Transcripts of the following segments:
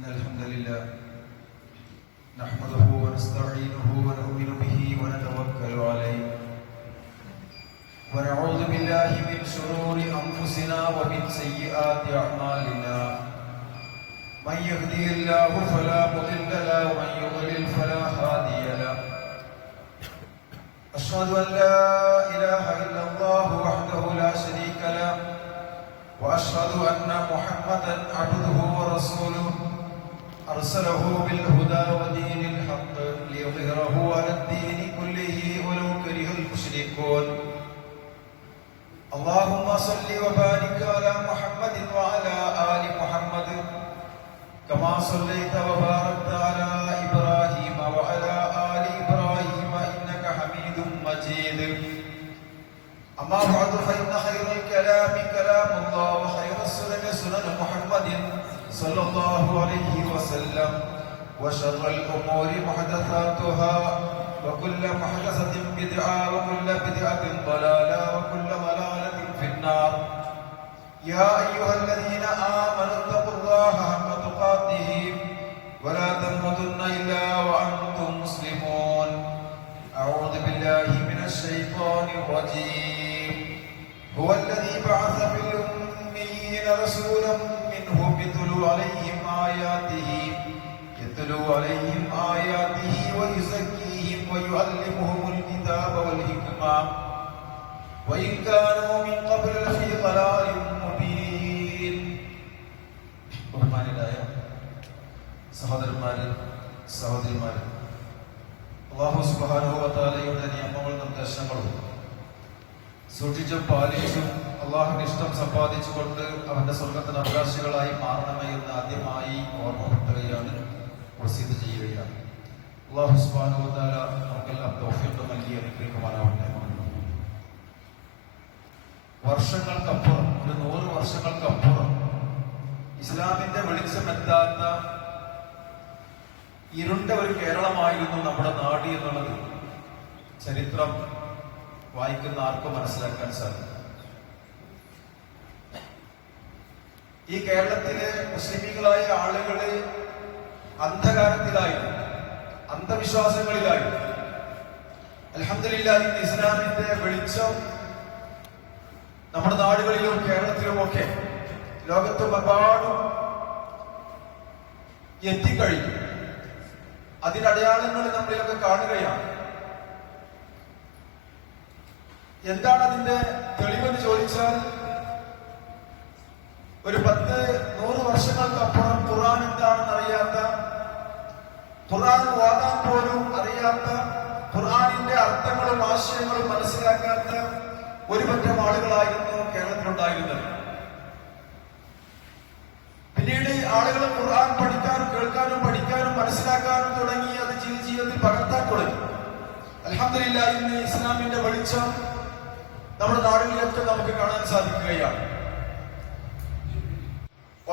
إن الحمد لله نحمده ونستعينه ونؤمن به ونتوكل عليه ونعوذ بالله من شرور أنفسنا ومن سيئات أعمالنا من يهده الله فلا مضل له ومن يضلل فلا هادي له أشهد أن لا إله إلا الله وحده لا شريك له وأشهد أن محمدا عبده ورسوله أرسله بالهدى ودين الحق ليظهره على الدين كله ولو كره المشركون اللهم صل وبارك على محمد وعلى آل محمد كما صليت وباركت على إبراهيم وعلى آل إبراهيم إنك حميد مجيد أما بعد فإن خير الكلام كلام الله وخير السنن سنن محمد صلى الله عليه وسلم وشر الأمور محدثاتها وكل محدثة بدعة وكل بدعة ضلالة وكل ضلالة في النار يا أيها الذين آمنوا اتقوا الله حق تقاته ولا تموتن إلا وأنتم مسلمون أعوذ بالله من الشيطان الرجيم هو الذي بعث في الأميين رسولا منهم يتلو عليهم آياته ويزكيهم ويعلمهم الكتاب والحكمة وإن كانوا من قبل لفي ضلال مبين. ബഹുമാന്യരായ സഹോദരന്മാരെ സഹോദരിമാരെ, അല്ലാഹു സുബ്ഹാനഹു വ തആലയുടെ നിയമങ്ങളും നിർദ്ദേശങ്ങളും സൂക്ഷിച്ചും പാലിച്ചും അള്ളാഹുവിന്റെ ഇഷ്ടം സമ്പാദിച്ചുകൊണ്ട് അവന്റെ സ്വർഗത്തിന് അവകാശികളായി മാറണമേ എന്ന് ആദ്യമായി ഓർമ്മപ്പെടുത്തുകയാണ്, വസീയത്ത് ചെയ്യുകയാണ്. അല്ലാഹു സുബ്ഹാനഹു വ തആല നമുക്കെല്ലാം തൗഫീഖ് നൽകി അനുഗ്രഹിക്കുമാറാവട്ടെ. വർഷങ്ങൾക്കപ്പുറം, ഒരു 100 വർഷങ്ങൾക്കപ്പുറം ഇസ്ലാമിന്റെ വെളിച്ചമെത്താത്ത ഇരുണ്ട ഒരു കേരളമായിരുന്നു നമ്മുടെ നാട് എന്നുള്ളത് ചരിത്രം വായിക്കുന്ന ആർക്കും മനസ്സിലാക്കാൻ സാധിക്കും. ഈ കേരളത്തിലെ മുസ്ലിമീങ്ങളായ ആളുകള് അന്ധകാരത്തിലായിരുന്നു, അന്ധവിശ്വാസങ്ങളിലായിരുന്നു. അൽഹംദുലില്ലാഹ് ഇന്ന് ഇസ്ലാമിന്റെ വെളിച്ചം നമ്മുടെ നാടുകളിലും കേരളത്തിലുമൊക്കെ ലോകത്തുമെമ്പാടും എത്തിക്കഴിഞ്ഞു. അതിനടയാളങ്ങൾ നമ്മളിലൊക്കെ കാണുകയാണ്. എന്താണ് അതിന്റെ തെളിവെന്ന് ചോദിച്ചാൽ, ഒരു 10-100 വർഷങ്ങൾക്കപ്പുറം ഖുർആൻ എന്താണെന്ന് അറിയാത്ത, ഖുർആൻ ഓതാൻ പോലും അറിയാത്ത, ഖുർആനിന്റെ അർത്ഥങ്ങളും ആശയങ്ങളും മനസ്സിലാക്കാത്ത ഒരുപറ്റം ആളുകളായിരുന്നു കേരളത്തിലുണ്ടായിരുന്നത്. പിന്നീട് ആളുകൾ ഖുർആൻ പഠിക്കാനും കേൾക്കാനും പഠിക്കാനും മനസ്സിലാക്കാനും തുടങ്ങി, അത് ജീവിതത്തിൽ പകർത്താൻ തുടങ്ങി. അൽഹംദുലില്ലാഹ് ഇന്ന് ഇസ്ലാമിന്റെ വെളിച്ചം നമ്മുടെ നാടുകളിലൊക്കെ നമുക്ക് കാണാൻ സാധിക്കുകയാണ്.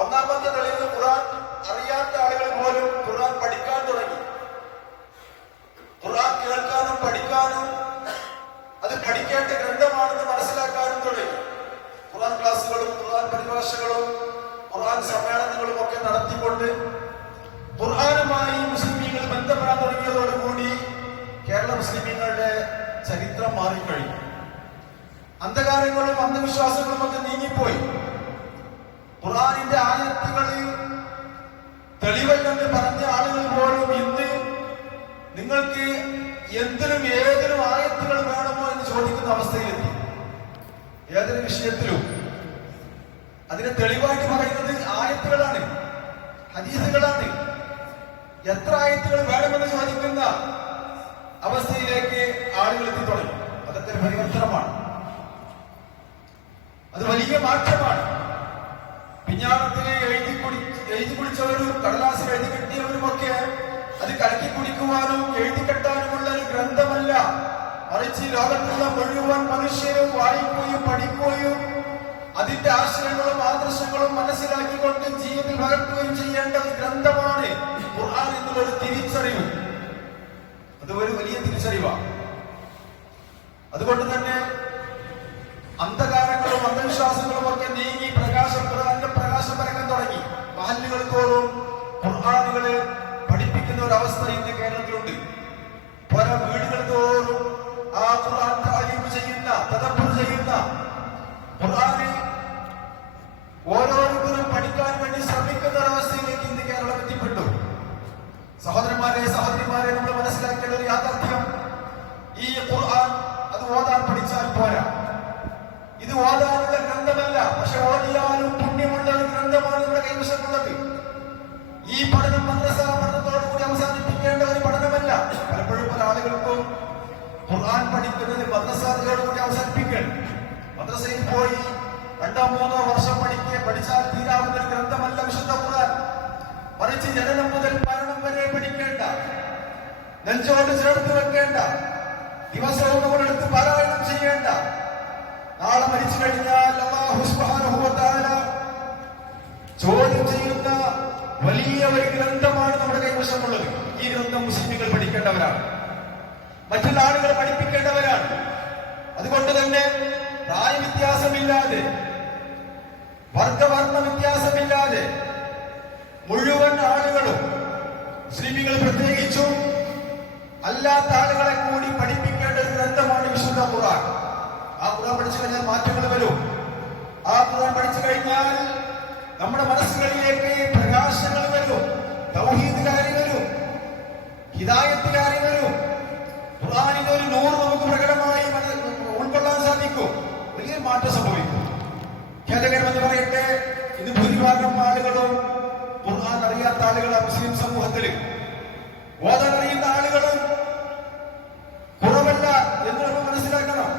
ഒന്നാമത്തെ തെളിവ്, ഖുർആൻ അറിയാത്ത ആളുകൾ പോലും ഖുർആൻ പഠിക്കാൻ തുടങ്ങി. ഖുർആൻ കേൾക്കാനും പഠിക്കാനും അത് പഠിക്കേണ്ട ഗ്രന്ഥമാണെന്ന് മനസ്സിലാക്കാനും തുടങ്ങി. ഖുർആൻ ക്ലാസുകളും ഖുർആൻ പരിഭാഷകളും ഖുർആൻ സമ്മേളനങ്ങളും ഒക്കെ നടത്തിക്കൊണ്ട് ഖുർആനുമായി മുസ്ലിമീങ്ങൾ ബന്ധപ്പെടാൻ തുടങ്ങിയതോടുകൂടി കേരള മുസ്ലിമീങ്ങളുടെ ചരിത്രം മാറിക്കഴിഞ്ഞു. അന്ധകാരങ്ങളും അന്ധവിശ്വാസങ്ങളും ഒക്കെ നീങ്ങിപ്പോയി. ഖുർആനിന്റെ ആയത്തുകളിൽ തെളിവല്ലെന്ന് പറഞ്ഞ ആളുകൾ പോലും ഇന്ന് നിങ്ങൾക്ക് എന്തിനും ഏതിനും ആയത്തുകൾ വേണമോ എന്ന് ചോദിക്കുന്ന അവസ്ഥയിലെത്തി. ഏതൊരു വിഷയത്തിലും അതിനെ തെളിവായിട്ട് പറയുന്നത് ആയത്തുകളാണ്, ഹദീസുകളാണ്. എത്ര ആയത്തുകൾ വേണമെന്ന് ചോദിക്കുന്ന അവസ്ഥയിലേക്ക് ആളുകൾ എത്തിത്തുടങ്ങി. അതൊക്കെ ഒരു പരിവർത്തനമാണ്, അത് വലിയ മാറ്റമാണ്. പിഞ്ഞാണത്തിലെ എഴുതി കുടിച്ചവരും കടലാസിൽ എഴുതി കിട്ടിയവരുമൊക്കെ അത് കലക്കി കുടിക്കുവാനും എഴുതി കെട്ടാനുമുള്ള ഒരു ഗ്രന്ഥമല്ല, മറിച്ച് ലോകത്തുള്ള മുഴുവൻ മനുഷ്യരും വായിക്കുകയും പഠിക്കുകയും അതിന്റെ ആശയങ്ങളും ആദർശങ്ങളും മനസ്സിലാക്കിക്കൊണ്ട് ജീവിതത്തിൽ പകർത്തുകയും ചെയ്യേണ്ട ഒരു ഗ്രന്ഥമാണ് ഖുർആൻ എന്നുള്ളൊരു തിരിച്ചറിവ്. അത് ഒരു വലിയ തിരിച്ചറിവാണ്. അതുകൊണ്ട് തന്നെ അന്ധകാരങ്ങളും അന്ധവിശ്വാസങ്ങളും ഒക്കെ നീങ്ങി പ്രകാശം പരക്കാൻ തുടങ്ങി. മഹല്ലുകൾ തോറും ഒരു അവസ്ഥ ഇന്ന് കേരളത്തിലുണ്ട്. പല വീടുകൾ തോറും ആ ഖുർആൻ താലീം ചെയ്യുന്ന, തദബ്ബുർ ചെയ്യുന്ന, ഖുർആനെ ഓരോരുത്തരും പഠിക്കാൻ വേണ്ടി ശ്രമിക്കുന്ന ഒരവസ്ഥയിലേക്ക് ഇന്ന് കേരളം എത്തിപ്പെട്ടു. സഹോദരന്മാരെ, സഹോദരിമാരെ, നമ്മൾ മനസ്സിലാക്കേണ്ട ഒരു യാഥാർത്ഥ്യം, ഈ ഖുർആൻ അത് ഓതാൻ പഠിച്ചാൽ പോരാ. ഇത് ഓതാനുള്ള ഗ്രന്ഥമല്ല, പക്ഷെ ഓതിയാലും പുണ്യമുള്ള ഒരു ഗ്രന്ഥമാണ് നമ്മുടെ കൈവശമുള്ളത്. ഈ പഠനം മദ്രസ പഠനത്തോടുകൂടി അവസാനിപ്പിക്കേണ്ട ഒരു പഠനമല്ല. പലപ്പോഴും പല ആളുകൾക്കും ഖുർആൻ പഠിക്കുന്നത് മദ്രസയോടുകൂടി അവസാനിപ്പിക്കണം. മദ്രസയിൽ പോയി 2-3 വർഷം പഠിച്ചാൽ തീരാവുന്ന ഒരു ഗ്രന്ഥമല്ല വിശുദ്ധ ഖുർആൻ. മറിച്ച് ജനനം മുതൽ മരണം വരെ പഠിക്കേണ്ട, നെഞ്ചോട് ചേർത്ത് വെക്കേണ്ട, ദിവസവും നമ്മളെടുത്ത് പാരായണം ചെയ്യേണ്ട, നാളെ മരിച്ചു കഴിഞ്ഞാൽ അല്ലാഹു സുബ്ഹാനഹു വ തആല ചോദ്യം ചെയ്യുന്ന വലിയ ഒരു ഗ്രന്ഥമാണ് നമ്മുടെ കൈവശമുള്ളത്. ഈ ഗ്രന്ഥം മുസ്ലിമുകൾ പഠിക്കേണ്ടവരാണ്, മറ്റുള്ള ആളുകൾ പഠിപ്പിക്കേണ്ടവരാണ്. അതുകൊണ്ട് തന്നെ പ്രായവ്യത്യാസമില്ലാതെ, വർഗവർണ്ണ വ്യത്യാസമില്ലാതെ മുഴുവൻ ആളുകളും, മുസ്ലിമുകൾ പ്രത്യേകിച്ചും അല്ലാത്ത ആളുകളെ കൂടി പഠിപ്പിക്കേണ്ട ഒരു ഗ്രന്ഥമാണ് വിശുദ്ധ ഖുർആൻ. ആ ഖുർആൻ പഠിച്ചു കഴിഞ്ഞാൽ മാറ്റങ്ങൾ വരും. ആ ഖുർആൻ പഠിച്ചു കഴിഞ്ഞാൽ നമ്മുടെ മനസ്സുകളിലേക്ക് പ്രകാശങ്ങൾ വരും, തൗഹീദുകാരി വരും, ഹിദായത്തുകാരി വരും. ഖുർആനിന്റെ ഒരു നൂറ് നമുക്ക് പ്രകടമായി ഉൾക്കൊള്ളാൻ സാധിക്കും. വലിയ മാറ്റം സംഭവിക്കും. ഖേദകരമെന്ന് പറയട്ടെ, ഇത് ഭൂരിഭാഗം ആളുകളും ഖുർആൻ അറിയാത്ത ആളുകളാണ് മുസ്ലിം സമൂഹത്തിൽ. ഓതാൻ അറിയുന്ന ആളുകളും കുറവല്ല എന്ന് നമ്മൾ മനസ്സിലാക്കണം.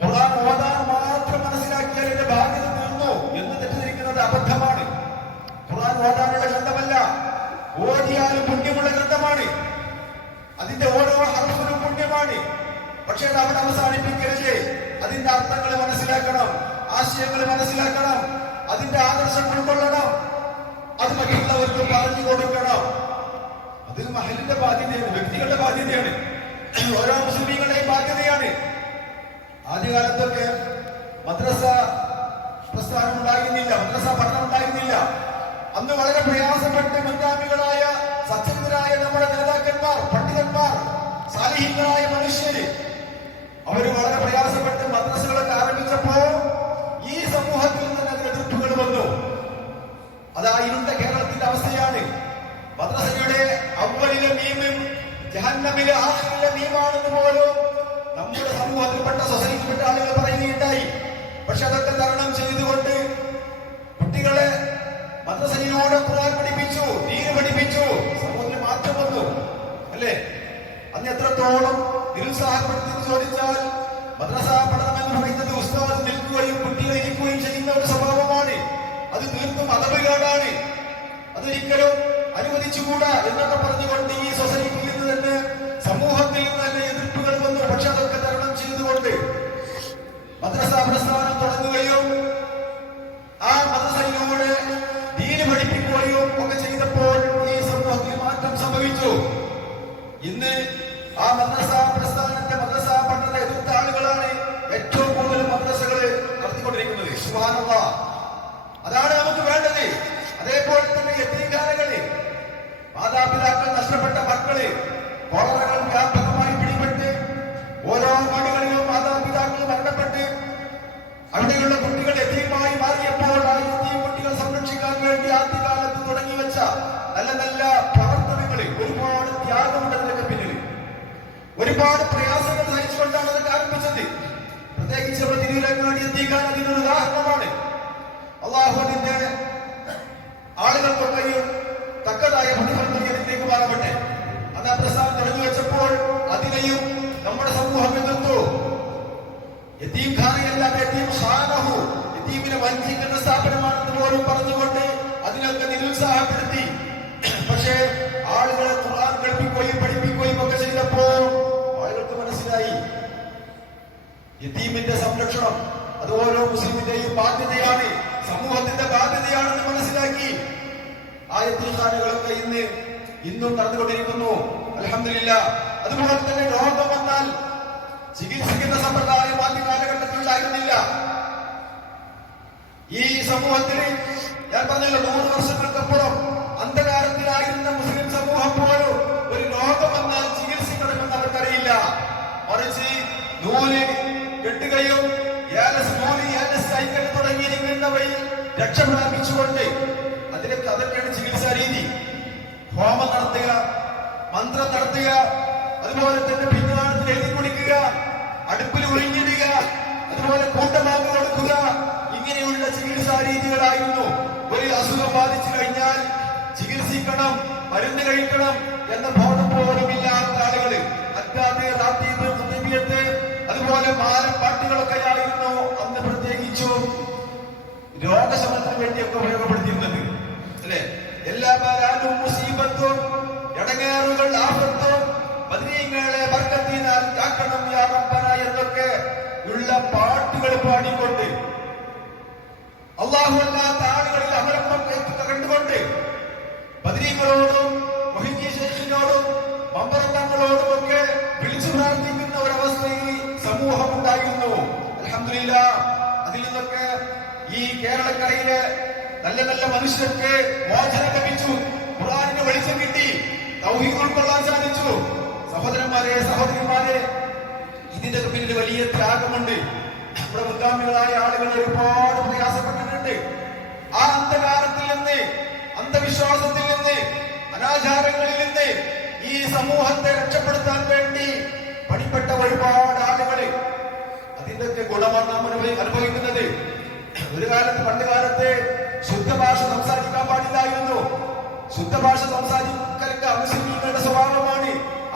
ഖുർആൻ ഓതാൻ മാത്രം മനസ്സിലാക്കിയാൽ എന്റെ ബാധ്യത തീർന്നു എന്ന് തെറ്റിദ്ധരിക്കുന്നത് അബദ്ധമാണ്. ഖുർആൻ ഓതാനുള്ള ഗ്രന്ഥമല്ല, ഓതിയാലും പുണ്യമുള്ള ഗ്രന്ഥമാണ്. അതിന്റെ ഓരോ ഹർഫിനും പുണ്യമാണ്. പക്ഷേ അത് അവിടെ അവസാനിപ്പിക്കരുത്. അതിന്റെ അർത്ഥങ്ങൾ മനസ്സിലാക്കണം, ആശയങ്ങൾ മനസ്സിലാക്കണം, അതിന്റെ ആദർശം ഉൾക്കൊള്ളണം, അത് മറ്റുള്ളവർക്ക് പറഞ്ഞു കൊടുക്കണം. അത് മഹലിന്റെ ബാധ്യതയാണ്, വ്യക്തികളുടെ ബാധ്യതയാണ്, ഓരോ മുസ്ലിങ്ങളുടെയും ബാധ്യതയാണ്. ആദ്യകാലത്തൊക്കെ മദ്രസ പ്രസ്ഥാനം ഉണ്ടായിരുന്നില്ല, മദ്രസ പഠനം ഉണ്ടായിരുന്നില്ല. അന്ന് വളരെ പ്രയാസപ്പെട്ട് മുൻഗാമികളായ സച്ചരിതരായ നമ്മുടെ നേതാക്കന്മാർ, പണ്ഡിതന്മാർ, സാലിഹീങ്ങളായ മനുഷ്യര്, അവര് വളരെ പ്രയാസപ്പെട്ട് മദ്രസകളൊക്കെ ആരംഭിച്ചപ്പോ ഈ സമൂഹത്തിൽ നിന്ന് അതിന് എതിർപ്പുകൾ വന്നു. അതാ ഇരുണ്ട കേരളത്തിന്റെ അവസ്ഥയാണ്. മദ്രസയുടെ അവലിലെ മീമും ജഹന്നമിലെ ആഖിറിലെ മീമാണെന്ന് പോലും നമ്മുടെ സമൂഹത്തിൽപ്പെട്ട, സൊസൈറ്റിയിൽപ്പെട്ട ആളുകൾ പറയുകയുണ്ടായി. പക്ഷെ അതൊക്കെ തരണം ചെയ്തുകൊണ്ട് കുട്ടികളെ മദ്രസയിലൂടെ ഖുർആൻ പഠിപ്പിച്ചു, ദീൻ പഠിപ്പിച്ചു, സമൂഹത്തിൽ മാറ്റം വന്നു. അല്ലേ? അന്ന് എത്രത്തോളം നിരുത്സാഹപ്പെടുത്തി ചോദിച്ചാൽ, മദ്രസ പഠനം എന്ന് പറയുന്നത് ഉസ്താദ് നിൽക്കുകയും കുട്ടികൾ ഇരിക്കുകയും ചെയ്യുന്ന ഒരു സ്വഭാവമാണ്. അത് തീർത്തും അദബുകേടാണ്, അതൊരിക്കലും അനുവദിച്ചുകൂടാ എന്നൊക്കെ പറഞ്ഞുകൊണ്ട് ഈ സൊസൈറ്റിയിൽ നിന്ന് തന്നെ, സമൂഹത്തിൽ നിന്ന് തന്നെ എതിർപ്പുകൾ വന്നു. പക്ഷെ അതൊക്കെ തരണം ചെയ്തുകൊണ്ട് മദ്രസ പ്രസ്ഥാനം തുടങ്ങുകയും ആ മദ്രസയിലൂടെ ദീന് പഠിപ്പിക്കുകയും ഒക്കെ ചെയ്തപ്പോൾ ഈ സമൂഹത്തിൽ മാറ്റം സംഭവിച്ചു. ഇന്ന് ആ മദ്രസ പ്രസ്ഥാനത്തെ, മദ്രസ പഠനത്തെ എതിർത്ത ആളുകളാണ് ഏറ്റവും കൂടുതൽ മദ്രസകൾ നടത്തിക്കൊണ്ടിരിക്കുന്നത്. സുബ്ഹാനല്ലാഹ്, അതാണ് നമുക്ക് വേണ്ടത്. അതേപോലെ തന്നെ യതീംഖാനകള്, മാതാപിതാക്കൾ നഷ്ടപ്പെട്ട മക്കള്, കോളറകൾ വ്യാപകമായി പിടിപെട്ട് ഓരോ വീടുകളിലും മാതാപിതാക്കൾ മരണപ്പെട്ട് അവിടെയുള്ള കുട്ടികൾ യതീമായി മാറിയപ്പോൾ ആ യതീം കുട്ടികൾ സംരക്ഷിക്കാൻ വേണ്ടി ആദ്യകാലത്ത് തുടങ്ങി വെച്ച നല്ല നല്ല പ്രവർത്തനങ്ങളിൽ ഒരുപാട് ത്യാഗമുണ്ട്. അതിനൊക്കെ പിന്നിൽ ഒരുപാട് പ്രയാസങ്ങൾ സഹിച്ചുകൊണ്ടാണ് അതൊക്കെ ആരംഭിച്ചത്. പ്രത്യേകിച്ച് തിരുവരങ്ങാടി യതീംഖാന അതിനൊരു ഉദാഹരണമാണ്. അള്ളാഹു അതിന്റെ ആളുകൾക്കൊക്കെയും തക്കതായ പ്രതിഫലം നൽകിയതിലേക്ക് മാറട്ടെ. അത് ആ പ്രസ്ഥാനം തുടങ്ങി വെച്ചപ്പോൾ അതിനെയും നമ്മുടെ സമൂഹം എതിർത്തു. യതീംഖാനയല്ല, യതീംഖാനഹു, യതീമിനെ വഞ്ചിക്കുന്ന സ്ഥാപനമാണെന്ന് പോലും പറഞ്ഞുകൊണ്ട് അതിനൊക്കെ നിരുത്സാഹപ്പെടുത്തി. പക്ഷേ ആളുകളെ ഖുർആൻ കേൾപ്പിക്കുകയും പഠിപ്പിക്കുകയും ഒക്കെ ചെയ്തപ്പോൾ ആളുകൾക്ക് മനസ്സിലായി യതീമിന്റെ സംരക്ഷണം അത് ഓരോ മുസ്ലിമിന്റെയും ബാധ്യതയാണ്, സമൂഹത്തിന്റെ ബാധ്യതയാണെന്ന് മനസ്സിലാക്കി. ആ യതീംഖാനകളൊക്കെ ഇന്നും നടന്നുകൊണ്ടിരിക്കുന്നു, അൽഹംദുലില്ലാഹ്. അതുപോലെ തന്നെ രോഗം വന്നാൽ ചികിത്സിക്കുന്ന സമ്പ്രദായം ആദ്യ കാലഘട്ടത്തിൽ ഉണ്ടായിരുന്നില്ല. ഈ സമൂഹത്തിൽ ഞാൻ പറഞ്ഞല്ലോ, 100 വർഷങ്ങൾക്കപ്പുറം അന്ധകാരത്തിലായിരുന്ന മുസ്ലിം കെട്ടുകയും സൈക്കിൾ തുടങ്ങിയിരിക്കുന്നവയിൽ രക്ഷ പ്രാപിച്ചുകൊണ്ട് അതൊക്കെയാണ് ചികിത്സാ രീതി. ഹോമം നടത്തുക, മന്ത്രം നടത്തുക, അതുപോലെ തന്നെ പിന്നാണത്തിൽ എഴുതി കുടിക്കുക, അടുപ്പിൽ ഒഴിഞ്ഞിടുക, അതുപോലെ കൂട്ടമാങ്ങ കൊടുക്കുക. ഇങ്ങനെയുള്ള ചികിത്സാ രീതികളായിരുന്നു. ഒരു അസുഖം ബാധിച്ചു കഴിഞ്ഞാൽ ചികിത്സിക്കണം, മരുന്ന് കഴിക്കണം എന്ന ബോധം പോലും ഇല്ലാത്ത ആളുകള് അതുപോലെ മാലം പാട്ടുകളൊക്കെ ആയിരുന്നു അന്ന് പ്രത്യേകിച്ചും രോഗശമനത്തിന് വേണ്ടിയൊക്കെ ഉപയോഗപ്പെടുത്തിയിരുന്നത് അല്ലെ. എല്ലാ ബാലാലും മുസീബത്തും ഇടങ്ങേറുകൾ ആപത്തും ബദരീങ്ങളെ ബർക്കത്തിനാൽ കാക്കണം യാ റബ്ബന എന്നൊക്കെ ഉള്ള പാട്ടുകൾ പാടിക്കൊണ്ട് അല്ലാഹു അല്ലാത്ത ആളുകളിൽ അമരപ്പം കണ്ടുകൊണ്ട് ബദരീങ്ങളോടും മുഹീദ്ദീൻ ശൈഖിനോടും മമ്പറത്തങ്ങളോടും ഒക്കെ വിളിച്ചു പ്രാർത്ഥിക്കുന്ന ഒരവസ്ഥയിൽ സമൂഹം ഉണ്ടായിരുന്നു. അൽഹംദുലില്ലാഹ് അതിൽ നിന്നൊക്കെ ഈ കേരളക്കരയിലെ നല്ല നല്ല മനുഷ്യർക്ക് മോചനം ലഭിച്ചു, ഖുർആനിന് വെളിച്ചം കിട്ടി, തൗഹീദ് ഉൾക്കൊള്ളാൻ സാധിച്ചു. സഹോദരന്മാരെ സഹോദരിമാരെ, ഇതിന്റെ പിന്നിൽ വലിയ ത്യാഗമുണ്ട്. നമ്മുടെ മുൻഗാമികളായ ആളുകൾ ഒരുപാട് പ്രയാസപ്പെട്ടിട്ടുണ്ട്. ആ അന്ധകാരത്തിൽ നിന്ന്, അന്ധവിശ്വാസത്തിൽ നിന്ന്, അനാചാരങ്ങളിൽ നിന്ന് ഈ സമൂഹത്തെ രക്ഷപ്പെടുത്താൻ വേണ്ടി പണിപ്പെട്ട ഒരുപാട് ആളുകള് അതിന്റെ ഗുണമാണ് നാം അനുഭവിക്കുന്നത്. ഒരു കാലത്ത് പണ്ട് കാലത്ത് ശുദ്ധഭാഷ സംസാരിക്കാൻ പാടില്ലായിരുന്നു. ശുദ്ധഭാഷ സംസാരിക്കലൊക്കെ മുസ്ലിങ്ങളുടെ സ്വഭാവമാണ്.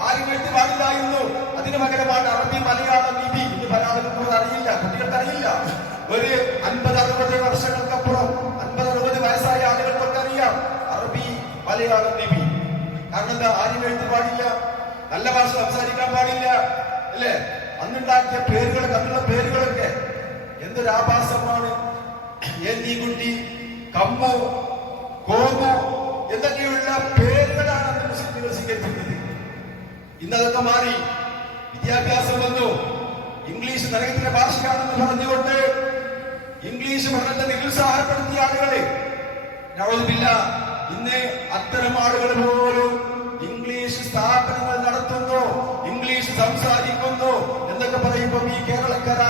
ആരും എഴുതി പാടില്ലായിരുന്നു. അതിന് പകരമാണ് അറബി, മലയാളം, ലിപി. ഇനി പല ആളുകൾക്കും അറിയില്ല, കുട്ടികൾക്ക് അറിയില്ല. ഒരു 50-60 വർഷങ്ങൾക്കപ്പുറം 50-60 വയസ്സായ ആളുകൾക്കൊക്കെ അറിയാം അറബി, മലയാളം, ലിപി. കാരണം എന്താ? ആരും എഴുതി പാടില്ല, നല്ല ഭാഷ സംസാരിക്കാൻ പാടില്ല അല്ലേ? അന്നുണ്ടാക്കിയ പേരുകളൊക്കെ, അന്നുള്ള പേരുകളൊക്കെ എന്തൊരാഭാസമാണ്. കുട്ടി, കമ്മു, കോമു എന്നൊക്കെയുള്ള പേരുകളാണ് അന്ന് മുസ്ലിംകൾ സ്വീകരിച്ചിരുന്നത്. ഇന്നതൊക്കെ മാറി, വിദ്യാഭ്യാസം വന്നു. ഇംഗ്ലീഷ് നരകത്തിന്റെ ഭാഷയാണെന്ന് പറഞ്ഞുകൊണ്ട് ഇംഗ്ലീഷ് പഠനത്തെ നിരുത്സാഹപ്പെടുത്തിയ ആളുകള് നഊദുബില്ലാ ഇന്ന് അത്തരം ആളുകൾ പോലും ഇംഗ്ലീഷ് സ്ഥാപനങ്ങൾ നടത്തുന്നു, ഇംഗ്ലീഷ് സംസാരിക്കുന്നു എന്നൊക്കെ പറയുമ്പോൾ ഈ കേരളക്കര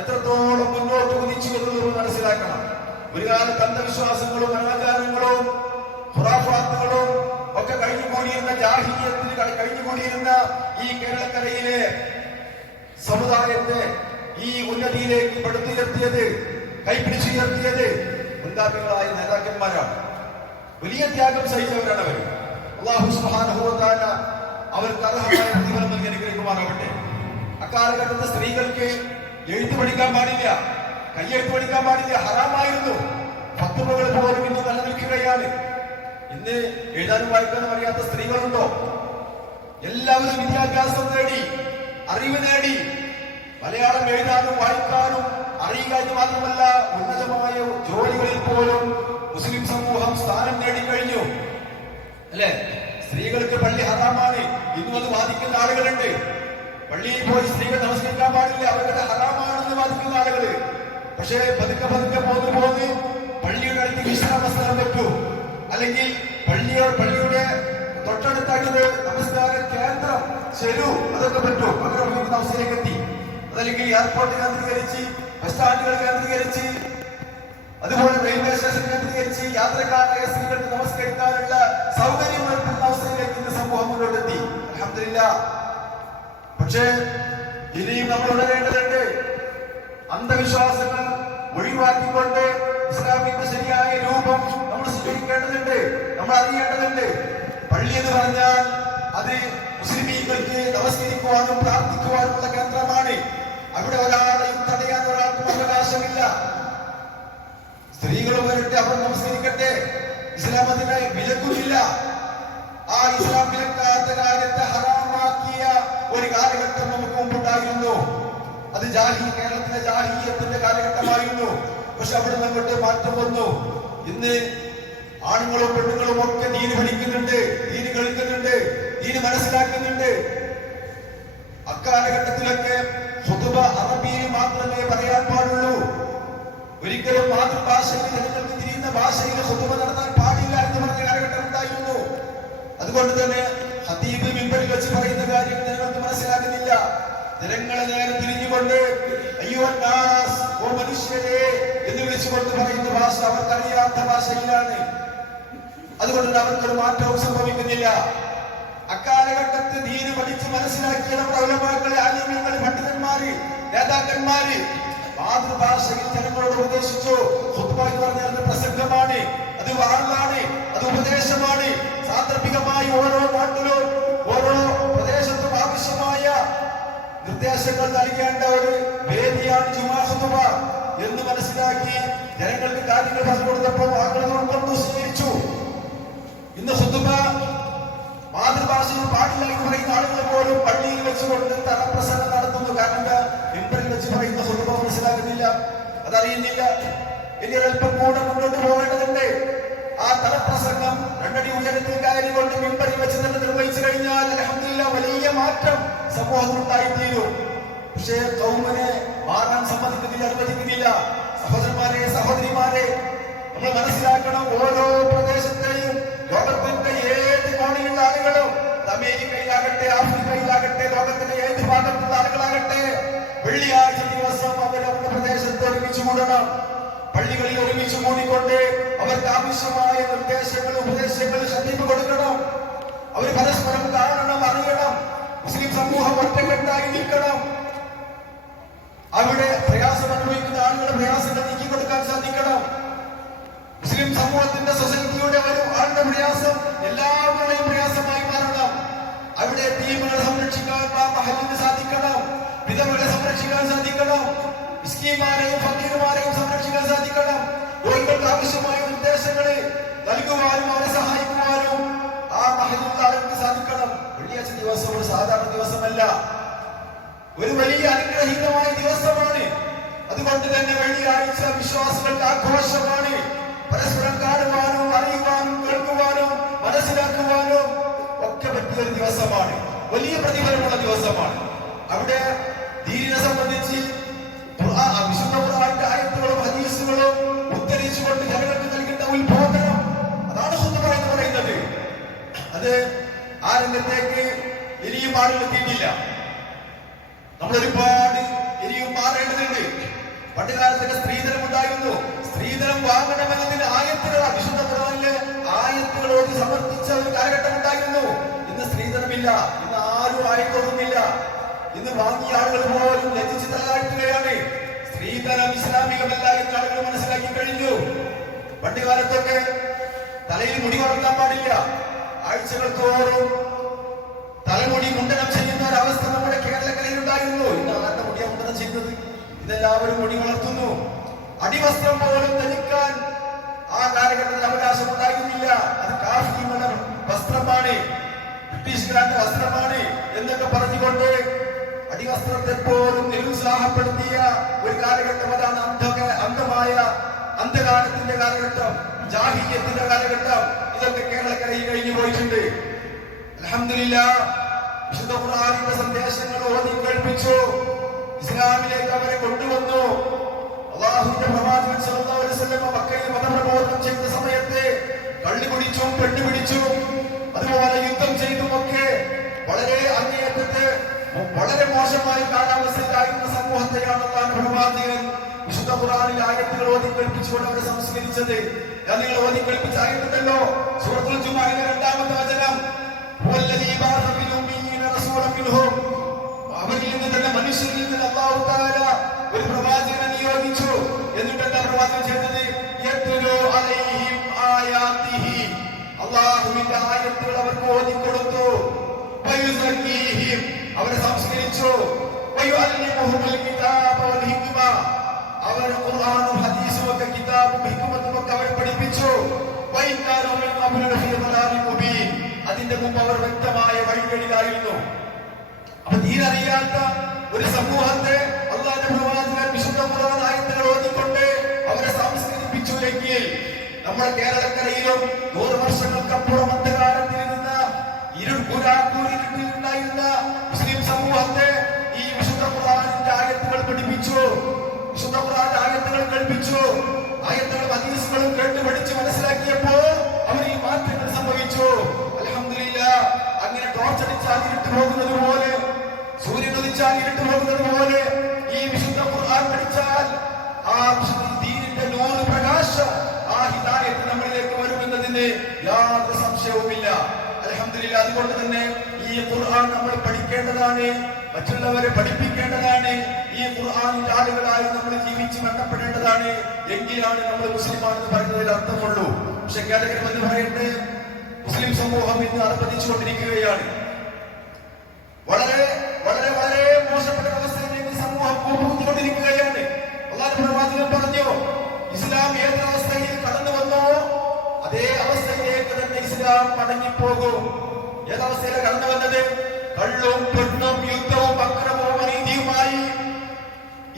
എത്രത്തോളം മുന്നോട്ട് കുതിച്ചു എന്നുള്ളത് മനസ്സിലാക്കണം. ഒരു കാലത്ത് അന്ധവിശ്വാസങ്ങളും അനാചാരങ്ങളും ഖുറാഫാത്തുകളും ഒക്കെ കഴിഞ്ഞുകൂടിയിരുന്ന ജാഹിലിയത്തിൽ കഴിഞ്ഞുകൂടിയിരുന്ന ഈ കേരളക്കരയിലെ സമുദായത്തെ ഈ ഉന്നതിയിലേക്ക് പടുത്തുയർത്തിയത്, കൈപിടിച്ചുയർത്തിയത് മുൻഗാമികളായ നേതാക്കന്മാരാണ്. വലിയ ത്യാഗം സഹിച്ചവരാണ് അവർ. അല്ലാഹു സുബ്ഹാനഹു വ തആല അവർക്ക് അർഹമായ പ്രതിഫലം നൽകി അനുഗ്രഹിക്കുമാറാവട്ടെ. അക്കാലഘട്ടത്തെ സ്ത്രീകൾക്ക് എഴുത്ത് പഠിക്കാൻ പാടില്ല, കയ്യെഴുത്ത് പഠിക്കാൻ പാടില്ല, ഹറാമായിരുന്നു. ഫത്വകൾ പോലും ഇന്ന് നിലനിൽക്കുകയാണ്. ഇന്ന് എഴുതാനും വായിക്കാനും അറിയാത്ത സ്ത്രീകളുണ്ടോ? എല്ലാവരും വിദ്യാഭ്യാസം നേടി, അറിവ് നേടി. മലയാളം എഴുതാനും വായിക്കാനും അറിയുക എന്ന് മാത്രമല്ല, ഉന്നതമായ ജോലികളിൽ പോലും മുസ്ലിം സമൂഹം സ്ഥാനം നേടിക്കഴിഞ്ഞു അല്ലെ. സ്ത്രീകൾക്ക് പള്ളി ഹറാമാണ്, ഇന്നും അത് വാദിക്കുന്ന ആളുകളുണ്ട്. പള്ളിയിൽ പോയി സ്ത്രീകൾ നമസ്കരിക്കാൻ പാടില്ല, അവരുടെ ഹറാമാണെന്ന് വാദിക്കുന്ന ആളുകള്. പക്ഷേ പതുക്കെ പതുക്കെ പോന്ന് പള്ളിയുടെ അടുത്ത് വിശ്രാമ സ്ഥലം പറ്റൂ, അല്ലെങ്കിൽ പള്ളിയുടെ തൊട്ടടുത്തായിട്ട് നമസ്കാര കേന്ദ്രം ശരു അതൊക്കെ പറ്റൂ, അങ്ങനെ ഉപയോഗിക്കുന്ന അവസ്ഥയിലേക്ക് എത്തി. അതല്ലെങ്കിൽ എയർപോർട്ട് കേന്ദ്രീകരിച്ച്, ബസ് സ്റ്റാൻഡുകൾ കേന്ദ്രീകരിച്ച്, അതുപോലെ റെയിൽവേ സ്റ്റേഷൻ കേന്ദ്രീകരിച്ച് യാത്രക്കാരായ സ്ത്രീകൾക്ക് നമസ്കരിക്കാനുള്ള സൗകര്യം ഏർപ്പെടുന്ന അവസ്ഥയിലേക്ക് ഇന്ന് സമൂഹം മുന്നോട്ടെത്തി. അൽഹംദുലില്ലാഹ്. പക്ഷേ ഇനിയും നമ്മൾ ഉണരേണ്ടതുണ്ട്. അന്ധവിശ്വാസങ്ങൾ ഒഴിവാക്കിക്കൊണ്ട് ഇസ്ലാമിന്റെ ശരിയായ രൂപം നമ്മൾ സ്വീകരിക്കേണ്ടതുണ്ട്, നമ്മൾ അറിയേണ്ടതുണ്ട്. പള്ളി എന്ന് പറഞ്ഞാൽ അത് മുസ്ലിമീങ്ങൾക്ക് നമസ്കരിക്കുവാനും പ്രാർത്ഥിക്കുവാനുമുള്ള കേന്ദ്രമാണ്. അവിടെ ഒരാളെയും തടയാൻ ഒരാൾക്കും അവകാശമില്ല. സ്ത്രീകൾ വരട്ടെ, അവർ നമസ്കരിക്കട്ടെ, ഇസ്ലാം അതിനെ വിലക്കുന്നില്ല. ആ ഇസ്ലാം വിലക്കാത്ത കാര്യത്തെ ഹറാമാക്കിയ ഒരു കാലഘട്ടം നമുക്ക് മുമ്പുണ്ടായിരുന്നു. അത് കേരളത്തിലെ ജാഹിലിയത്തിന്റെ കാലഘട്ടമായിരുന്നു. പക്ഷെ അവിടെ നിന്നിട്ട് മാറ്റം വന്നു. ഇന്ന് ആണുങ്ങളും പെണ്ണുങ്ങളും ഒക്കെ ദീന് പഠിക്കുന്നുണ്ട്, ദീന് കളിക്കുന്നുണ്ട്, ദീന് മനസ്സിലാക്കുന്നുണ്ട്. അക്കാലഘട്ടത്തിലൊക്കെ ഖുതുബ അറബിയിൽ മാത്രമേ പറയാൻ പാടുള്ളൂ. ഒരിക്കലും മാതൃഭാഷയിൽ ജനങ്ങൾക്ക് തിരിയുന്ന ഭാഷയിൽ ഖുതുബ നടത്താൻ പാടില്ല എന്ന് പറഞ്ഞ കാലഘട്ടം ഉണ്ടായിരുന്നു. അതുകൊണ്ട് തന്നെ ഖതീബ് മിമ്പറിൽ വെച്ച് പറയുന്ന കാര്യങ്ങൾ ജനങ്ങൾക്ക് മനസ്സിലാക്കുന്നില്ല. ജനങ്ങളെ നേരെ തിരിഞ്ഞുകൊണ്ട് ഓ മനുഷ്യരെ എന്ന് വിളിച്ചുകൊണ്ട് പറയുന്ന ഭാഷ അവർക്കറിയാത്ത ഭാഷയിലാണ്. അതുകൊണ്ട് അവർക്കൊരു മാറ്റവും സംഭവിക്കുന്നില്ല. അക്കാലഘട്ടത്തിൽ ദീന് പഠിച്ച് മനസ്സിലാക്കിയ നമ്മുടെ ഉലമാക്കള്, ആലിമീങ്ങള്, പണ്ഡിതന്മാര്, നേതാക്കന്മാര് മാതൃഭാഷയിൽ ജനങ്ങളോട് ഉപദേശിച്ചു. ഖുത്ബ എന്ന് പറഞ്ഞാൽ അത് പ്രസംഗമാണ്, അത് വാളാണ്, അത് ഉപദേശമാണ്. സാന്ദർഭികമായി ഓരോ നാട്ടിലും ഓരോ പ്രദേശത്തും ആവശ്യമായ നിർദ്ദേശങ്ങൾ നൽകേണ്ട ഒരു വേദിയാണ് ജുമാ ഖുത്ബ എന്ന് മനസ്സിലാക്കി ജനങ്ങൾക്ക് കാര്യങ്ങൾ പറഞ്ഞു കൊടുത്തപ്പോൾ ആളുകൾ ഉൾക്കൊണ്ടു സ്വീകരിച്ചു. ഇന്ന് ഖുത്ബ മാതൃഭാഷയിൽ പാടില്ല എന്ന് പറയുന്ന ആളുകൾ പോലും പള്ളിയിൽ വെച്ചുകൊണ്ട് തലപ്രസംഗം നടത്തുന്നു. കാരണം മിമ്പറിൽ വെച്ച് പറയുന്ന ഖുത്ബ മനസ്സിലാകുന്നില്ല, അതറിയുന്നില്ല. ഇനി ഒരൽപ്പം കൂടെ മുന്നോട്ട് പോകേണ്ടതുണ്ട്. ആ തലപ്രസംഗം 2 അടി ഉയരത്തിൽ കയറിക്കൊണ്ട് മിമ്പറിൽ വെച്ച് തന്നെ നിർവഹിച്ചു കഴിഞ്ഞാൽ അൽഹംദുലില്ലാഹ് വലിയ മാറ്റം സമൂഹത്തിൽ ഉണ്ടായിത്തീരും. പക്ഷേ ഖൗമിനെ മാറാൻ സമ്മതിക്കുന്നില്ല, അനുവദിക്കുന്നില്ല. സഹോദരന്മാരെ, സഹോദരിമാരെ, നമ്മൾ മനസ്സിലാക്കണം, ഓരോ പ്രദേശത്തെയും ലോകത്തിന്റെ ഏത് കോണിലുള്ള ആളുകളും, അമേരിക്കയിലാകട്ടെ, ആഫ്രിക്കയിലാകട്ടെ, ലോകത്തിന്റെ ഏത് ഭാഗത്തുള്ള ആളുകളാകട്ടെ, വെള്ളിയാഴ്ച ദിവസം അവരവരുടെ പ്രദേശത്ത് ഒരുമിച്ച് കൂടണം. പള്ളികളിൽ ഒരുമിച്ച് കൂടിക്കൊണ്ട് അവർക്ക് ആവശ്യമായ നിർദ്ദേശങ്ങൾ, ഉപദേശങ്ങൾ ഖതീബ് കൊടുക്കണം. അവർ പരസ്പരം കാണണം, അറിയണം. മുസ്ലിം സമൂഹം ഒറ്റക്കെട്ടായി നിൽക്കണം. അവിടെ പ്രയാസം അനുഭവിക്കുന്ന ആളുകളുടെ പ്രയാസങ്ങൾ നീക്കി കൊടുക്കാൻ സാധിക്കണം. മുസ്ലിം സമൂഹത്തിന്റെ സൊസൈറ്റിയുടെ ഒരു ആളുടെ പ്രയാസം എല്ലാവരുടെയും പ്രയാസമായി മാറണം. അവിടെ ടീമുകളെ സംരക്ഷിക്കാൻ മഹലിന് സാധിക്കണം, വിധവകളെ സംരക്ഷിക്കാൻ സാധിക്കണം, മിസ്കീന്മാരെയും ഫക്കീർമാരെയും സംരക്ഷിക്കാൻ സാധിക്കണം. രോഗികൾക്ക് ആവശ്യമായ നിർദ്ദേശങ്ങളെ നൽകുവാനും അവരെ സഹായിക്കുവാനും ആ മഹലിലുള്ള ആളുകൾക്ക് സാധിക്കണം. വെള്ളിയാഴ്ച ദിവസം ഒരു സാധാരണ ദിവസമല്ല, ഒരു വലിയ അനുഗ്രഹീതമായ ദിവസമാണ്. അതുകൊണ്ട് തന്നെ വെള്ളിയാഴ്ച വിശ്വാസികൾക്ക് ആഘോഷമാണ്. പരസ്പരം കാണുവാനും അറിയുവാനും കേൾക്കുവാനും മനസ്സിലാക്കുവാനും ഒക്കെ പറ്റിയ ഒരു ദിവസമാണ്. വലിയ പ്രതിഫലമുള്ള ദിവസമാണ്. അവിടെ ദീനിനെ സംബന്ധിച്ച് വിശുദ്ധ ഖുർആന്റെ ആയത്തുകളും ഹദീസുകളും ഉദ്ധരിച്ചുകൊണ്ട് ജനങ്ങൾക്ക് നൽകുന്ന ഉത്ബോധനം, അതാണ് ഖുത്ബ എന്ന് പറയുന്നത്. അത് ആ രംഗത്തേക്ക് ഇനിയും ആളുകളെത്തിയിട്ടില്ല. നമ്മൾ ഒരുപാട് ഇനിയും മാറേണ്ടതുണ്ട്. പണ്ടുകാലത്തൊക്കെ സ്ത്രീധനം ഉണ്ടായിരുന്നു. സ്ത്രീധനം വാങ്ങണമെന്നതിന് ആയത്തുകൾ, വിശുദ്ധ ഖുർആനിലെ ആയത്തുകളോട് സമർത്ഥിച്ച ഒരു കാലഘട്ടം ഉണ്ടായിരുന്നു. ഇന്ന് സ്ത്രീധനമില്ല, ഇന്ന് ആരും ആയിക്കൊള്ളുന്നില്ല. ഇന്ന് വാങ്ങിയ ആളുകൾ പോലും ലജ്ജിച്ച് തലതാഴ്ത്തുകയാണ്. സ്ത്രീധനം ഇസ്ലാമികമല്ല എന്ന് ആളുകൾ മനസ്സിലാക്കി കഴിഞ്ഞു. പണ്ടുകാലത്തൊക്കെ തലയിൽ മുടി വളർത്താൻ പാടില്ല, ആഴ്ചകൾ തോറും തലമുടി മുണ്ടനം ചെയ്യുന്ന ഒരവസ്ഥ നമ്മുടെ കേരളക്കരയിൽ ഉണ്ടായിരുന്നു. ഇന്ന് ആരുടെ മുടിയാണ് മുണ്ടനം ചെയ്യുന്നത്? ഇതെല്ലാവരും മുടി വളർത്തുന്നു. അടിവസ്ത്രം പോലും ധരിക്കാൻ ആ കാലഘട്ടത്തിൽ അവകാശം ഉണ്ടായിരുന്നില്ല. അത് കാഫികളുടെ വസ്ത്രമാണ്, ബ്രിട്ടീഷുകാരുടെ വസ്ത്രമാണ് എന്നൊക്കെ പറഞ്ഞുകൊണ്ട് അടിവസ്ത്രത്തെ പോലും നിരുത്സാഹപ്പെടുത്തിയ ഒരു കാലഘട്ടം. അതാണ് അന്ധമായ അന്ധകാലത്തിന്റെ കാലഘട്ടം, ജാഹിലിയ്യത്തിന്റെ കാലഘട്ടം. ഇതൊക്കെ കേരളക്കരയിൽ കഴിഞ്ഞു പോയിട്ടുണ്ട്. അൽഹംദുലില്ലാഹ്, വിശുദ്ധ ഖുർആനിന്റെ സന്ദേശങ്ങൾ ഓതി കേൾപ്പിച്ചു, ഇസ്ലാമിലേക്ക് അവരെ കൊണ്ടുവന്നു. അല്ലാഹുവിന്റെ പ്രവാചകൻ സല്ലല്ലാഹു അലൈഹി വസല്ലം മക്കയിൽ മതപ്രബോധനം ചെയ്ത സമയത്ത് കള്ളു കുടിച്ചും പെണ്ണുപിടിച്ചും അതുപോലെ യുദ്ധം ചെയ്തുമൊക്കെ വളരെ അങ്ങേയറ്റത്തെ വളരെ മോശമായ കാലാവസ്ഥയിലായിരുന്ന സമൂഹത്തെയാണ് അല്ലാഹുവിന്റെ പ്രവാചകൻ വിശുദ്ധ ഖുർആനിൽ ആയത്തുകൾ ഓതി കേൾപ്പിച്ചുകൊണ്ട് അവരെ സംസ്കരിച്ചത്. ഞാൻ നിങ്ങൾ ഓതി കേൾപ്പിച്ച ആയത്തുണ്ടല്ലോ, സൂറത്തുൽ ജുമുഅയിലെ 2-ാമത്തെ വചനം, അവരിൽ നിന്ന് തന്നെ, മനുഷ്യരിൽ നിന്ന് അല്ലാഹു തആല ഒരു പ്രവാചകനെ നിയോഗിച്ചു. എന്നിട്ട് എന്താ പ്രവാചകൻ ചെയ്തത്? അല്ലാഹുവിന്റെ ആയത്തുകൾ അവർക്ക് ഓതിക്കൊടുത്തു. അവരെ സംസ്കരിച്ചു. അവരെ ഖുർആനും ഹദീസും ഒക്കെ, കിതാബും ഹിക്മത്തും ഒക്കെ അവരെ പഠിപ്പിച്ചു. അതിന്റെ മുമ്പ് അവർ വ്യക്തമായ വഴികളിലായിരുന്നു. അപ്പൊ ദീനറിയാത്ത ഒരു സമൂഹത്തെ അല്ലാഹുവിന്റെ പ്രവാചകൻ വിശുദ്ധ ഖുർആൻ ആയത്തുകൾ ഓതിക്കൊണ്ട് അവരെ സംസ്കരിപ്പിച്ചു എങ്കിൽ നമ്മുടെ കേരളക്കരയിലും 100 വർഷങ്ങൾക്കപ്പുറം അന്ധകാരത്തിലിരുന്ന ഇരുട്ടുണ്ടായിരുന്ന മുസ്ലിം സമൂഹത്തെ ഈ വിശുദ്ധ ഖുർആനിന്റെ ആയത്തുകൾ പഠിപ്പിച്ചു. വിശുദ്ധ ഖുർആന്റെ ആയത്തുകൾ കേൾപ്പിച്ചു. ആയത്തുകളും ഹദീസുകളും കേട്ട് പഠിച്ച് മനസ്സിലാക്കിയപ്പോൾ അവരിൽ മാറ്റങ്ങൾ സംഭവിച്ചു. അൽഹംദുലില്ലാഹ്, അങ്ങനെ ടോർച്ചടിച്ചാൽ ഇരുട്ട് പോകുന്നത് പോലെ, സൂര്യൻ ഉദിച്ചാൽ ഇരുട്ട് പോകുന്നത് പോലെ ഈ വിശുദ്ധ ഖുർആൻ ഈ ഖുർആൻ നമ്മൾ പഠിക്കേണ്ടതാണ്, മറ്റുള്ളവരെ പഠിപ്പിക്കേണ്ടതാണ്. ഈ ഖുർആനിന്റെ ആളുകളായി നമ്മൾ ജീവിച്ച് ബന്ധപ്പെടേണ്ടതാണ്. എങ്കിലാണ് നമ്മൾ മുസ്ലിമാണെന്ന് പറയുന്നതിൽ അർത്ഥമുള്ളൂ. പക്ഷെ കേരളം എന്ന് പറയട്ടെ, മുസ്ലിം സമൂഹം ഇന്ന് അധപതിച്ചുകൊണ്ടിരിക്കുകയാണ്. വളരെ വളരെ വളരെ മോശപ്പെട്ട അവസ്ഥയിലേക്ക് സമൂഹം കൊണ്ടിരിക്കുകയാണ്. അല്ലാഹു പ്രവാചകൻ പറഞ്ഞു, ഇസ്ലാം ഏത് അവസ്ഥയിൽ കടന്നു വന്നോ അതേ അവസ്ഥയിലേക്ക് തന്നെ ഇസ്ലാം മടങ്ങിപ്പോകും. ഏതവസ്ഥയിലാണ് കടന്നു വന്നത്? കള്ളും പെണ്ണും യുദ്ധവും അക്രമവും അനീതിയുമായി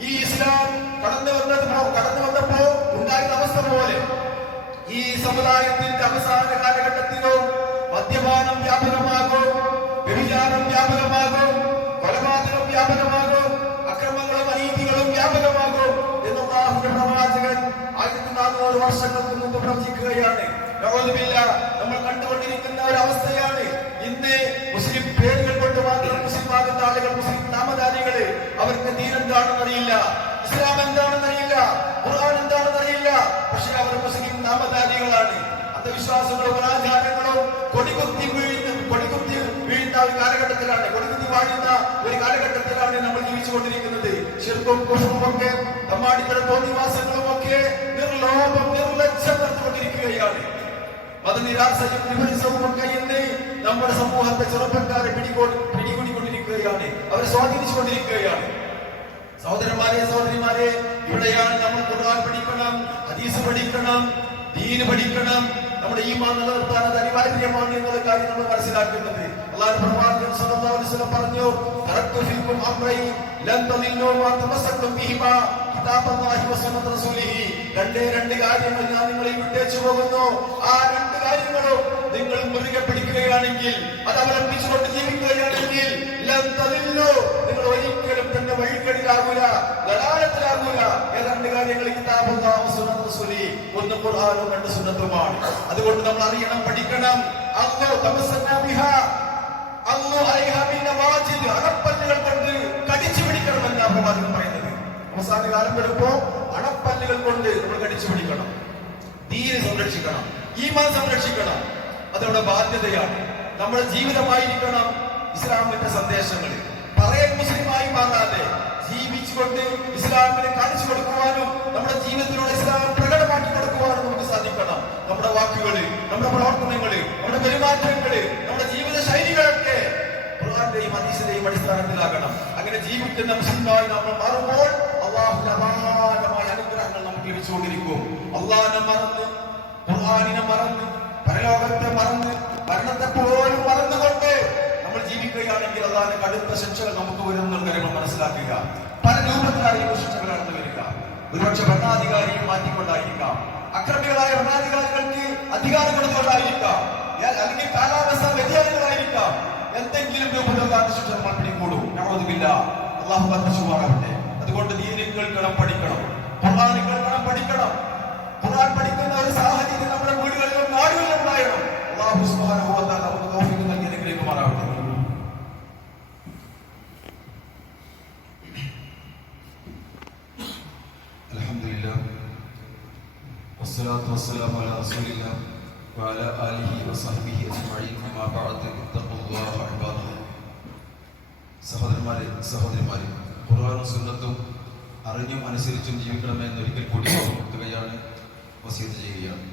ഈ ഇസ്ലാം കടന്നു വന്നപ്പോ ഉണ്ടായിരുന്ന അവസ്ഥ പോലെ ഈ സമുദായത്തിന്റെ അവസാന കാലഘട്ടത്തിലും മദ്യപാനം വ്യാപകമാകും, വ്യഭിചാരം വ്യാപകമാകും, കൊലപാതകം വ്യാപകമാകും, അക്രമങ്ങളും അനീതികളും വ്യാപകമാകും എന്ന് അല്ലാഹുവിന്റെ പ്രവാചകൻ 1400 വർഷങ്ങൾക്ക് മുമ്പ് പ്രവചിക്കുകയാണ്. നമ്മൾ കണ്ടുകൊണ്ടിരിക്കുന്ന ഒരു അവസ്ഥയാണ് ഇന്ന്. മുസ്ലിം പേരുകൾ കൊണ്ട് മാത്രം മുസ്ലിം ആകുന്ന ആളുകൾ, മുസ്ലിം നാമധാരികള്, അവർക്ക് ദീൻ എന്താണെന്ന് അറിയില്ല, ഇസ്ലാം എന്താണെന്ന് അറിയില്ല, ഖുർആൻ എന്താണെന്ന് അറിയില്ല. പക്ഷെ അവർ മുസ്ലിം നാമധാരികളാണ്. അന്ധവിശ്വാസങ്ങളും അനാചാരങ്ങളും കൊടികുത്തി വീഴുന്ന ഒരു കാലഘട്ടത്തിലാണ്, കൊടികുത്തി വാഴുന്ന ഒരു കാലഘട്ടത്തിലാണ് നമ്മൾ ജീവിച്ചുകൊണ്ടിരിക്കുന്നത്. ശിർക്കും കുഫ്റും ഒക്കെ, തമ്മാടിത്തരം തോന്നിവാസങ്ങളും ഒക്കെ നിർലോഭം നിർലജ്ജം നടന്നുകൊണ്ടിരിക്കുകയാണ്. മതനിരാശയും വിഭജിസവും ഒക്കെ ഇന്ന് നമ്മുടെ സമൂഹത്തെ ചെറുപ്പക്കാരെ പിടികൂടിക്കൊണ്ടിരിക്കുകയാണ്, അവരെ സ്വാധീനിച്ചുകൊണ്ടിരിക്കുകയാണ്. സഹോദരന്മാരെ, സഹോദരിമാരെ, ഇവിടെയാണ് നമ്മൾ ഖുർആൻ പഠിക്കണം, ഹദീസ് പഠിക്കണം, ദീൻ പഠിക്കണം. നമ്മുടെ ഈമാൻ നിലനിർത്താൻ അത് അനിവാര്യമാണ് എന്നുള്ള കാര്യം നമ്മൾ മനസ്സിലാക്കുന്നത്. അല്ലാഹുവിന്റെ പ്രവാചകൻ സ്വല്ലല്ലാഹു അലൈഹി വസല്ലം പറഞ്ഞു, തറക്തു ഫീകും അംറൈൻ ലൻ തദില്ലു മാ തമസ്സക്തും ബിഹിമാ കിതാബല്ലാഹി വസുന്നത റസൂലിഹി. രണ്ട് കാര്യങ്ങൾ ഞാൻ നിങ്ങളെ വിട്ടേച്ചു പോകുന്നു. ആ രണ്ട് കാര്യങ്ങളും നിങ്ങൾ മുറുകെ പിടിക്കുകയാണെങ്കിൽ, അത് അവലംബിച്ചുകൊണ്ട് ജീവിക്കുകയാണെങ്കിൽ ലൻ തദില്ലു, നിങ്ങൾ ഒരിക്കലും തന്നെ വഴികേടിലാകൂല, ദലാലത്തിലാകൂല. രണ്ട് കാര്യങ്ങൾ കിതാബല്ലാഹി വസുന്നത റസൂലി, ഒന്ന് ഖുർആനും രണ്ട് സുന്നത്തുമാണ്. അതുകൊണ്ട് നമ്മൾ അറിയണം, പഠിക്കണം. അണപ്പല്ലുകൾ കൊണ്ട് കടിച്ചു പിടിക്കണമെന്ന് പ്രവാചകൻ പറയുന്നത്. അവസാന കാലം വരുമ്പോ അണപ്പല്ലുകൾ കൊണ്ട് നമ്മൾ കടിച്ചു പിടിക്കണം, ദീനെ സംരക്ഷിക്കണം, ഈമാൻ സംരക്ഷിക്കണം. അതവിടെ ബാധ്യതയാണ്. നമ്മുടെ ജീവിതമായിരിക്കണം ഇസ്ലാമിന്റെ സന്ദേശങ്ങൾ. പറയാൻ മുസ്ലിമായി മാറാതെ ജീവിച്ചുകൊണ്ട് ഇസ്ലാമിനെ കാണിച്ചു കൊടുക്കുവാനും നമ്മുടെ ജീവിതത്തിലൂടെ ഇസ്ലാം പ്രകടമാക്കി കൊടുക്കുവാനും നമുക്ക് സാധിക്കണം. നമ്മുടെ വാക്കുകള്, നമ്മുടെ പ്രവർത്തനങ്ങള്, നമ്മുടെ പെരുമാറ്റങ്ങള്, നമ്മുടെ ജീവിത ശൈലികളൊക്കെ ഖുർആന്റെയും ഹദീസിന്റെയും അടിസ്ഥാനത്തിലാകണം. അങ്ങനെ ജീവിക്കുന്ന മുസ്ലിമായി നമ്മൾ മാറുമ്പോൾ അല്ലാഹുവിന്റെ അപാരമായ അനുഗ്രഹങ്ങൾ നമുക്ക് ലഭിച്ചുകൊണ്ടിരിക്കും. അല്ലാഹുവിനെ മറന്ന്, ഖുർആനിനെ മറന്ന്, പരലോകത്തെ മറന്ന്, മരണത്തെ പോലും മറന്നുകൊണ്ട് നമ്മൾ ജീവിക്കുകയാണെങ്കിൽ അല്ലാഹുവിന്റെ കടുത്ത ശിക്ഷകൾ നമുക്ക് വരുന്ന കാര്യങ്ങൾ മനസ്സിലാക്കുക. പല രൂപത്തിലായിരിക്കും ശിക്ഷകൾ നടന്നു വരിക. ഒരുപക്ഷെ ഭരണാധികാരിയെ മാറ്റിക്കൊണ്ടായിരിക്കാം, അക്രമികളായ ഭരണാധികാരികൾക്ക് അധികാരം കൊടുത്തുകൊണ്ടായിരിക്കാം, അല്ലെങ്കിൽ കാലാവസ്ഥ വ്യതിയാനങ്ങളായിരിക്കാം. എന്തെങ്കിലും രൂപത്തിലുള്ള ശിക്ഷ നമ്മൾ പിടികൂടും. അല്ലാഹു കാത്തുരക്ഷിക്കുമാറാകട്ടെ. അതുകൊണ്ട് ദീൻ കേൾക്കണം, പഠിക്കണം, ഖുർആൻ കേൾക്കണം, പഠിക്കണം. ഖുർആൻ പഠിക്കുന്ന ഒരു സാഹചര്യം നമ്മുടെ വീടുകളിലും നാടുകളിലും ഉണ്ടാകണം. അല്ലാഹു സുബ്ഹാനഹു വ തആല നമുക്ക് തൗഫീഖ് നൽകി അനുഗ്രഹിക്കുമാറാകട്ടെ. അൽഹംദുലില്ലാഹ് വസ്സലാത്തു വസ്സലാമു അലാ റസൂലില്ലാഹ് വഅലാ ആലിഹി വസഹ്ബിഹി അജ്മഈൻ. അമ്മാ ബഅദ് ഇത്തഖുല്ലാഹ ഇബാദല്ലാഹ്. സഹോദരന്മാരെ, സഹോദരിമാരെ, ഖുർആനും സുന്നത്തും അറിഞ്ഞും അനുസരിച്ചും ജീവിക്കണമെന്ന് ഒരിക്കൽ കൂടി ഓർക്കുകയാണ്, വസിയത്ത് ചെയ്യുകയാണ്.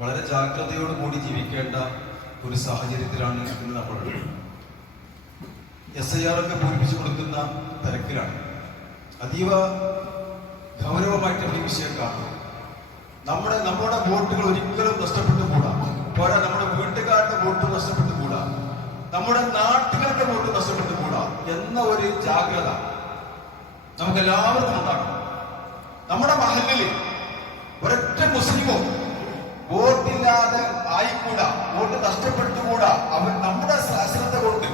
വളരെ ജാഗ്രതയോടുകൂടി ജീവിക്കേണ്ട ഒരു സാഹചര്യത്തിലാണ് ഇന്ന് നമ്മൾ. SIR ഒക്കെ പൂരിപ്പിച്ചു കൊടുക്കുന്ന തിരക്കിലാണ്. അതീവ ഗൗരവമായിട്ട് ഈ വിഷയം കാണുന്നു. നമ്മുടെ വോട്ടുകൾ ഒരിക്കലും നഷ്ടപ്പെട്ടുകൂടാ. പോരാ, നമ്മുടെ വീട്ടുകാരുടെ വോട്ട് നഷ്ടപ്പെട്ടുകൂടാ, നമ്മുടെ നാട്ടുകാരുടെ വോട്ട് നഷ്ടപ്പെട്ടുകൂടാ എന്ന ഒരു ജാഗ്രത നമുക്ക് എല്ലാവർക്കും ഉണ്ടാകണം. നമ്മുടെ മഹല്ലിൽ ഒരൊറ്റ മുസ്ലിമോ വോട്ടില്ലാതെ ആയിക്കൂടാ, വോട്ട് നഷ്ടപ്പെട്ടുകൂടാ. നമ്മുടെ ശ്രദ്ധ കൊണ്ട്,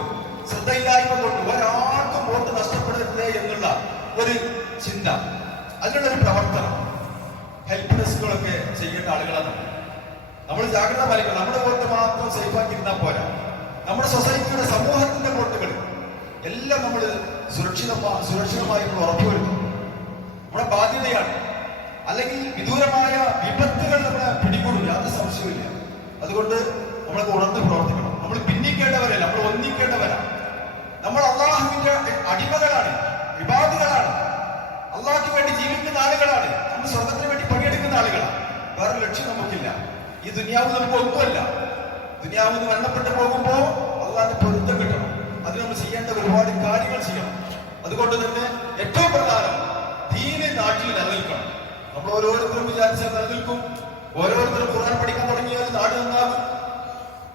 ശ്രദ്ധയില്ലായ്മ കൊണ്ട് ഒരാൾക്കും വോട്ട് നഷ്ടപ്പെടരുത് എന്നുള്ള ഒരു ചിന്ത, അതിനുള്ളൊരു പ്രവർത്തനം ഹെൽപ്പ് ഡെസ്കുകളൊക്കെ ചെയ്യേണ്ട ആളുകളാണ് നമ്മൾ. ജാഗ്രത പാലിക്കണം. നമ്മുടെ വോട്ട് മാത്രം സേഫാക്കിയിരുന്നാൽ പോരാ, നമ്മുടെ സൊസൈറ്റിയുടെ, സമൂഹത്തിന്റെ വോട്ടുകൾ എല്ലാം നമ്മൾ സുരക്ഷിതമായി നമ്മൾ ഉറപ്പുവരുത്തും. നമ്മുടെ ബാധ്യതയാണ്. അല്ലെങ്കിൽ വിദൂരമായ വിപത്തുകൾ നമ്മളെ പിടികൂടും, യാതൊരു സംശയമില്ല. അതുകൊണ്ട് നമ്മളൊക്കെ ഉണർന്ന് പ്രവർത്തിക്കണം. നമ്മൾ ഭിന്നിക്കേണ്ടവരല്ല, നമ്മൾ ഒന്നിക്കേണ്ടവരാണ്. നമ്മൾ അള്ളാഹുവിന്റെ അടിമകളാണ്, ഇബാദുകളാണ്, അള്ളാഹ്ക്ക് വേണ്ടി ജീവിക്കുന്ന ആളുകളാണ്. നമ്മൾ സ്വർഗത്തിന് വേണ്ടി പണിയെടുക്കുന്ന ആളുകളാണ്. വേറെ ലക്ഷ്യം നമുക്കില്ല. ഈ ദുനിയാവ് നമുക്ക് ഒന്നുമല്ല. ദുനിയാവ് മരണപ്പെട്ടു പോകുമ്പോ അള്ളാഹിന്റെ പൊരുത്തം കിട്ടണം. അതിന് നമ്മൾ ചെയ്യേണ്ട ഒരുപാട് കാര്യങ്ങൾ ചെയ്യണം. അതുകൊണ്ട് തന്നെ ഏറ്റവും പ്രധാനം ദീന് നാട്ടിൽ നിലനിൽക്കണം. നമ്മൾ ഓരോരുത്തരും വിചാരിച്ചാൽ നിലനിൽക്കും. ഓരോരുത്തരും ഖുർആൻ പഠിക്കാൻ തുടങ്ങിയാൽ നാട് നന്നാകും,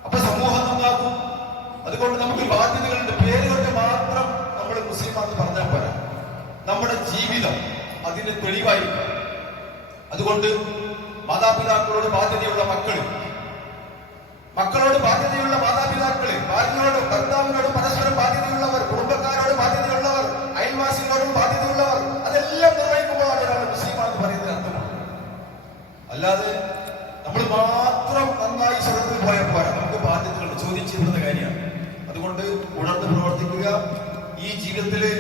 അപ്പൊ സമൂഹം നന്നാകും. അതുകൊണ്ട് നമുക്ക് ബാധ്യതകളുണ്ട്. പേര് കൊണ്ട് മാത്രം നമ്മൾ മുസ്ലിമാന്ന് പറഞ്ഞാൽ പോരാ, നമ്മുടെ ജീവിതം അതിന് തെളിവായിരിക്കും. അതുകൊണ്ട് മാതാപിതാക്കളോട് ബാധ്യതയുള്ള മക്കള്, മക്കളോട് ബാധ്യതയുള്ള മാതാപിതാക്കള്, ഭാര്യയോട് ഭർത്താവിനോട് പരസ്പരം ബാധ്യതയുള്ളവർ, കുടുംബക്കാരോട് ബാധ്യതയുള്ളവർ, അയൽവാസികളോടും ബാധ്യതയുള്ളവർ, അതെല്ലാം നിർവഹിക്കുമ്പോഴാണ് ഒരാൾ മുസ്ലിമാണെന്ന് പറയുന്നതിന് അർത്ഥമാണ്. അല്ലാതെ നമ്മൾ മാത്രം നന്നായി സ്വർഗത്തിൽ പോയാൽ പോരാ, നമുക്ക് ബാധ്യതകൾ ചോദ്യം ചെയ്യുന്ന കാര്യമാണ്. അതുകൊണ്ട് ഉണർന്ന് പ്രവർത്തിക്കുക. ഈ ജീവിതത്തില്